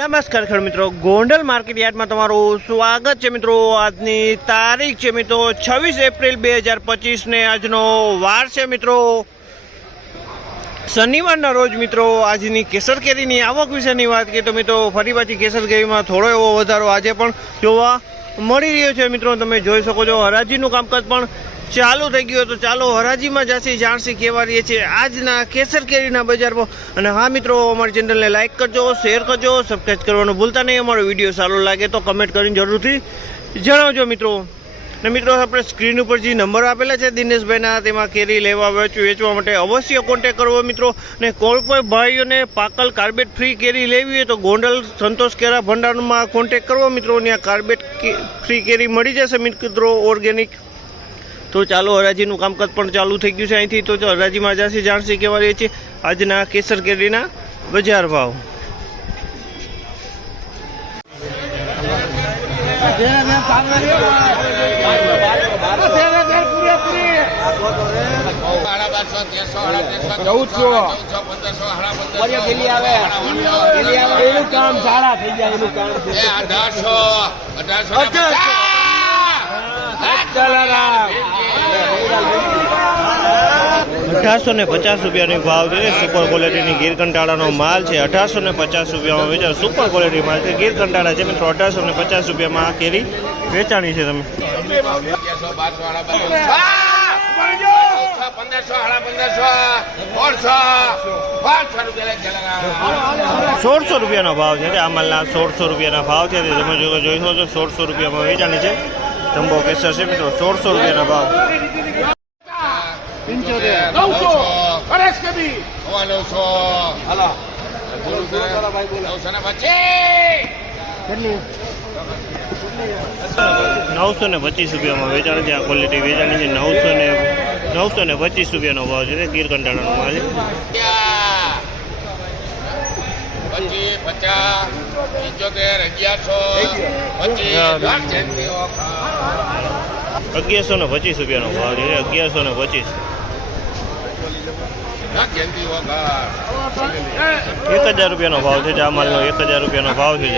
નમસ્કાર ખેડૂત મિત્રો. ગોંડલ માર્કેટ તમારું સ્વાગત છે મિત્રો. આજની તારીખ છે મિત્રો છવ્વીસ એપ્રિલ બે હજાર પચીસને આજનો વાર છે મિત્રો. શનિવારના રોજ મિત્રો આજની કેસર કેરીની આવક વિશેની વાત કરીએ તો મિત્રો ફરી પાછી કેસર કેરીમાં થોડો એવો વધારો આજે પણ જોવા મળી રહ્યો છે મિત્રો. તમે જોઈ શકો છો હરાજીનું કામકાજ પણ ચાલુ થઈ ગયું તો ચાલો હરાજીમાં જાસી જાણસી કેવા રહીએ છીએ. આજના કેસર કેરીના બજારમાં. અને હા મિત્રો, અમારી ચેનલને લાઇક કરજો શેર કરજો સબસ્ક્રાઈબ કરવાનું ભૂલતા નહીં. અમારો વીડિયો સારો લાગે તો કમેન્ટ કરીને જરૂરથી જણાવજો મિત્રો. ને મિત્રો, આપણે સ્ક્રીન ઉપર જે નંબર આપેલા છે દિનેશભાઈના, તેમાં કેરી લેવા, વેચવા વેચવા માટે અવશ્ય કોન્ટેક કરવો મિત્રો. ને કોઈ પણ ભાઈઓને પાકલ કાર્બેટ ફ્રી કેરી લેવી હોય તો ગોંડલ સંતોષ કેરા ભંડારમાં કોન્ટેક કરવો મિત્રો. ત્યાં કાર્બેટ ફ્રી કેરી મળી જશે મિત્રો ઓર્ગેનિક તો ચાલો હરાજીનું કામકાજ પણ ચાલુ થઈ ગયું છે અહીંથી. તો હરાજીમાં જાસી જાણશે કેવા રહીએ છીએ આજના કેસર કેરીના બજાર ભાવ. અઢારસો કામ સારા થઈ જાય એનું કામ છે જલારામ અઢારસો ને પચાસ રૂપિયાની ભાવ છે. સુપર ક્વોલિટીની ગીર કંટાળાનો માલ છે. અઢારસો ને પચાસ રૂપિયામાં વેચાણ સુપર ક્વોલિટી માલ છે. ગીર કંટાળા છે મિત્રો. અઢારસો ને પચાસ રૂપિયામાં આ કેરી વેચાણી છે તમે. સોળસો રૂપિયાનો ભાવ છે. આ માલના સોળસો રૂપિયાના ભાવ છે. તમે જોઈ શકો છો. સોળસો રૂપિયામાં વેચાણી છે. જમ્બો કેસર છે મિત્રો. સોળસો રૂપિયાના ભાવ. નવસો પરેશ કબી હવા નવસો હાલો નવસો ને પચીસ નવસો ને પચીસ રૂપિયામાં વેચાણ છે આ ક્વોલિટી વેચાણી છે નવસો ને નવસો ને પચીસ રૂપિયાનો ભાવ છે ગીર કંટાળાનો માલ છે પચીસ પચાસ પંચોતેર અગિયારસો પચીસ લાખ અગિયારસો ને પચીસ રૂપિયાનો ભાવ છે અગિયારસો ને પચીસ એક હજાર રૂપિયાનો ભાવ છે આ માલનો એક હજાર રૂપિયાનો ભાવ છે.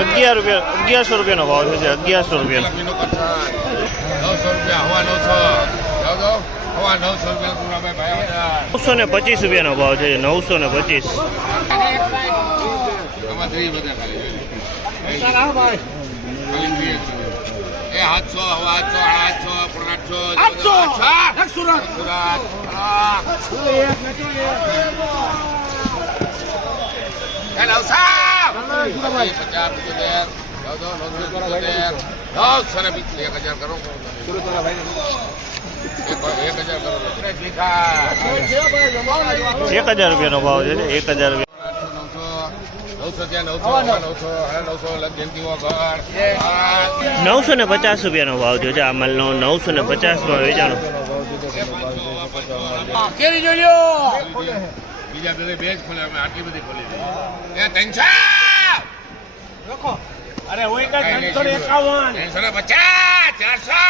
અગિયાર રૂપિયા, અગિયારસો રૂપિયાનો ભાવ છે અગિયારસો રૂપિયાનો નવસો ને પચીસ રૂપિયાનો ભાવ છે નવસો ને પચીસ આમાં ત્રીસ બધા ખાલી ખાલી ત્રીસ. એ આઠસો આઠસો આઠસો સુરત! પચાસ પંચોતેર નવસો પંચોતેર નવસો ને એક હજાર કરો. એક હજાર રૂપિયાનો ભાવ છે એક હજાર રૂપિયા નવસો ત્યાં નવસો નવસો નવસો લગ્ન નવસો ને પચાસ રૂપિયાનો ભાવ થયો છે આ માલનો. નવસો ને પચાસમાં વેચાણો. કેરી જોઈ બીજા બધા બે જ ખોલે અમે આટલી બધી ખોલી અરે હોય કઈ ત્રણસો ને એકાવન. ત્રણસો ને પચાસ ચારસો.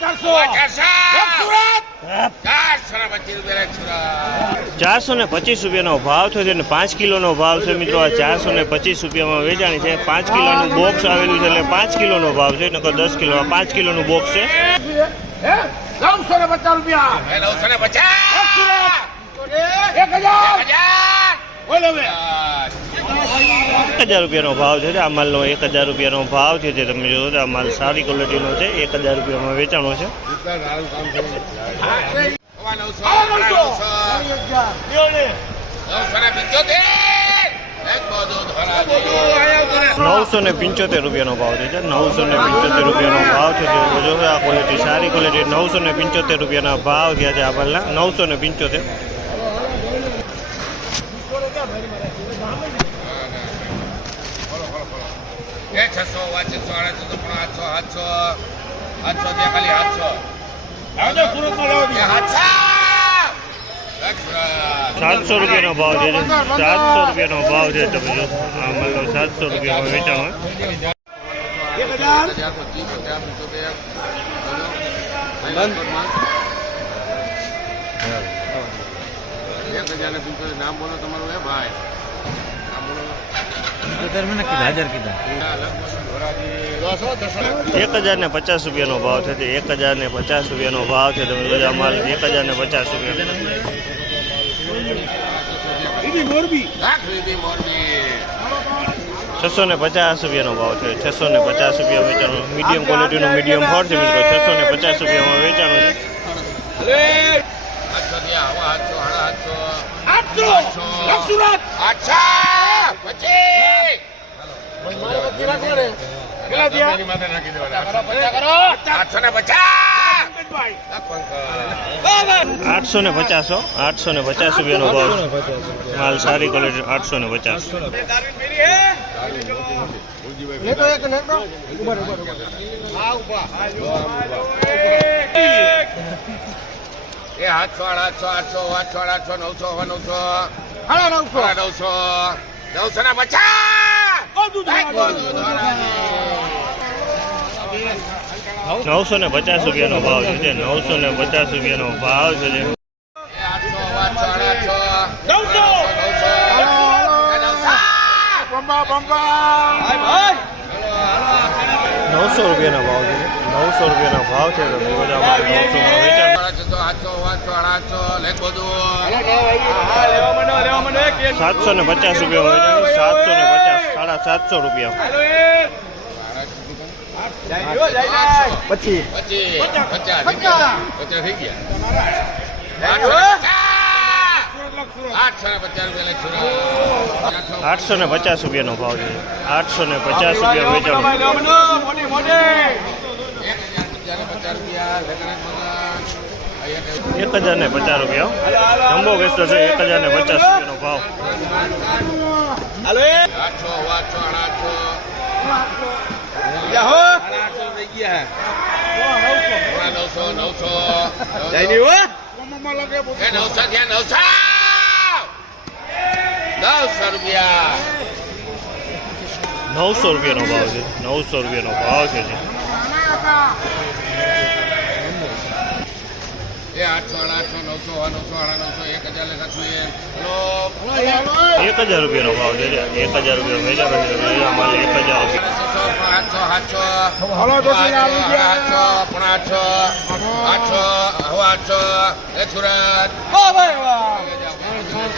ચારસો. ચારસો. ચારસો ને પચીસ રૂપિયાનો ભાવ થયો છે અને પાંચ કિલોનો ભાવ છે મિત્રો. આ ચારસો ને પચીસ રૂપિયામાં વેચાણી છે. પાંચ કિલોનું બોક્સ આવેલું છે એટલે પાંચ કિલોનો ભાવ છે નકર દસ કિલો. પાંચ કિલોનું બોક્સ છે. નવસો ને પચાસ. રૂપિયા નવસો ને પચાસ. એક હજાર. બોલો હજાર રૂપિયાનો ભાવ છે, આ માલનો એક હજાર રૂપિયાનો ભાવ છે, જે તમે છો, આ માલ સારી ક્વોલિટીનો છે, એક હજાર રૂપિયામાં વેચાણો છે. નવસો ને પંચોતેર એક રૂપિયાનો ભાવ છે નવસો ને પંચોતેર રૂપિયાનો ભાવ છે, જો આ ક્વોલિટી સારી ક્વોલિટી નવસો ને પંચોતેર રૂપિયાના ભાવ થયા છે આ માલના નવસો ને પંચોતેર. એ છસો વાંચસો સાડા છસો પણ આઠસો સાતસો આઠસો ત્યાં ખાલી આઠસો આવજો સુરતમાં લાવો સાતસો રૂપિયાનો ભાવ છે સાતસો રૂપિયાનો ભાવ છે તમે જો. આ માલનો સાતસો રૂપિયામાં વેચાણો એક હજાર એક ને નામ બોલો તમારું એ ભાઈ. એક હજાર ને પચાસ રૂપિયાનો ભાવ છે તે એક હજાર ને પચાસ રૂપિયાનો ભાવ છે તમે જોજો આ માલ એક હજાર ને પચાસ રૂપિયા લાખ રીધી મોરબી છસો ને પચાસ રૂપિયાનો ભાવ છે છસો ને પચાસ રૂપિયા વેચાણું મીડિયમ ક્વોલિટીનું મીડિયમ ફોર છે મિત્રો છસો ને પચાસ રૂપિયામાં વેચાણું છે આઠસો થયા હવે આઠસો ને પચાસ. આઠસો ને પચાસ હો આઠસો ને પચાસ રૂપિયાનો ભાવ છે. માલ સારી ક્વોલિટી આઠસો ને પચાસ એ આઠસો આઠસો આઠસો આઠસો આઠસો નવસો નવસો નવસો. નવસો બધું દ્વારા. નવસો ને પચાસ. રૂપિયાનો ભાવ છે નવસો ને પચાસ રૂપિયાનો ભાવ છે નવસો. નવસો રૂપિયાનો ભાવ છે. નવસો રૂપિયાનો ભાવ છે તો બધા સાતસો ને પચાસ રૂપિયા સાતસો ને પચાસ સાડા સાતસો રૂપિયા. પછી પચીસ. પચાસ થઈ ગયા. પચાસ થઈ ગયા આઠસો ને પચાસ પચાસ રૂપિયા આઠસો ને પચાસ રૂપિયાનો ભાવ છે. આઠસો ને પચાસ રૂપિયા વેચાણ. એક હજાર ને પચાસ રૂપિયા લેખરાજ મગન અહીંયા એક હજાર ને પચાસ રૂપિયા. જમ્બો વેચતો છે એક હજાર ને પચાસ રૂપિયાનો ભાવ. નવસો. નવસો નવસો. નવસો. નવસો રૂપિયા. નવસો રૂપિયાનો ભાવ છે. નવસો રૂપિયાનો ભાવ છે એ આઠસો આઠસો નવસો નવસો નવસો એક હજાર એક હજાર રૂપિયાનો ભાવ છે એક હજાર રૂપિયા છે એક હજાર રૂપિયા. આઠસો આઠસો આઠસો પણ આઠસો આઠસો હવે આઠસો એ સુરત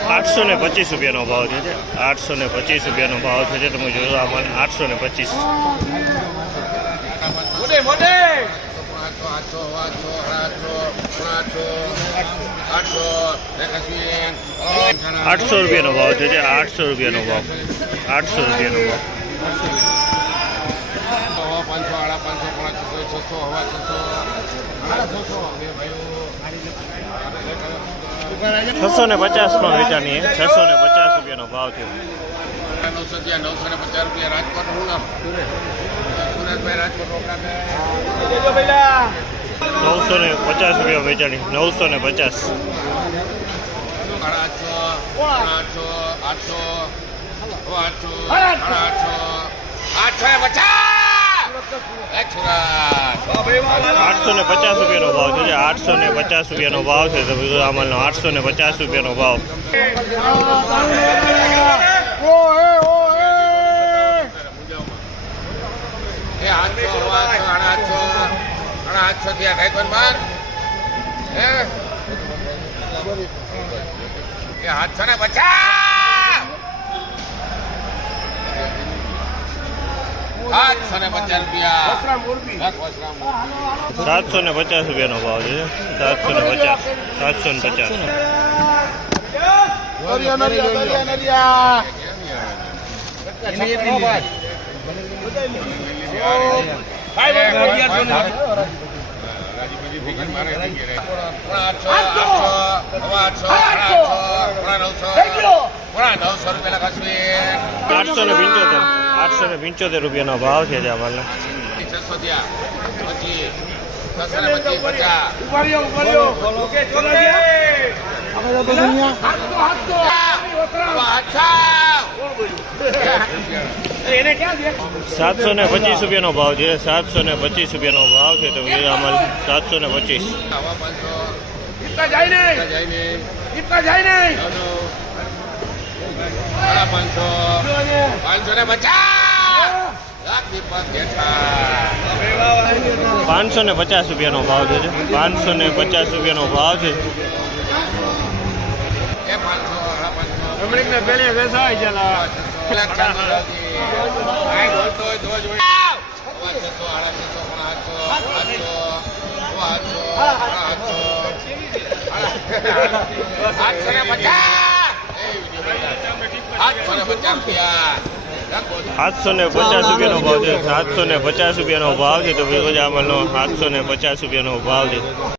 આઠસો ને પચીસ રૂપિયાનો ભાવ છે આઠસો ને પચીસ રૂપિયાનો ભાવ છે જે તમે જોયો આપણને આઠસો ને પચીસ. આઠસો આઠસો આઠસો આઠસો રૂપિયાનો ભાવ છે આઠસો રૂપિયાનો ભાવ આઠસો રૂપિયાનો ભાવ પાંચસો આડા પાંચસો પોણા છસો છસો હવા છસો છસો બે ભાઈઓ છસો ને વેચાણી છસો ને પચાસ રૂપિયાનો ભાવ થયો નવસો ત્યાં નવસો ને પચાસ રૂપિયા રાજકોટ હું નામ સુરતભાઈ રાજકોટ નવસો ને પચાસ રૂપિયા વેચાણી નવસો ને પચાસ આઠસો આઠસો આઠસો આઠસો આઠસો આઠસો ને પચાસ આઠસો ને પચાસ રૂપિયાનો ભાવ છે. આઠસો ને પચાસ રૂપિયાનો ભાવ છે બધું આઠસો ને પચાસ રૂપિયાનો ભાવ. આઠસો થયા કઈ કોઈ બાર હે આઠસો ને પચાસ આઠસો ને પચાસ રૂપિયા વસરામ મોરબી. લાખ વસરામ. સાતસો ને પચાસ રૂપિયાનો ભાવ છે સાતસો ને પચાસ સાતસો ને પચાસ આઠસો ને પંચોતેર આઠસો ને પંચોતેર રૂપિયાનો ભાવ છે જે આ માલનો છસો થયા પચીસ છસો ને પચીસ પચાસ ઊભા રહ્યો, ઊભા રહ્યો. ઓકે, ચલો જી. હાથો, હાથો. હવા આઠસો એને ક્યાં છે સાતસો ને પચીસ રૂપિયાનો ભાવ છે સાતસો ને પચીસ રૂપિયાનો ભાવ છે તો અમલ સાતસો ને પાંચસો જાય નહીં જાય નહીં પાંચસો ને પચાસ પાંચસો ને પચાસ રૂપિયાનો ભાવ છે પાંચસો ને પચાસ રૂપિયાનો ભાવ છે. આઠસો ને પચાસ એ વીડિયો આઠસો ને પચાસ રૂપિયા રાખો. સાતસો ને પચાસ રૂપિયાનો ભાવ છે. સાતસો ને પચાસ રૂપિયાનો ભાવ છે તો વીરામલનો સાતસો ને પચાસ રૂપિયાનો ભાવ છે.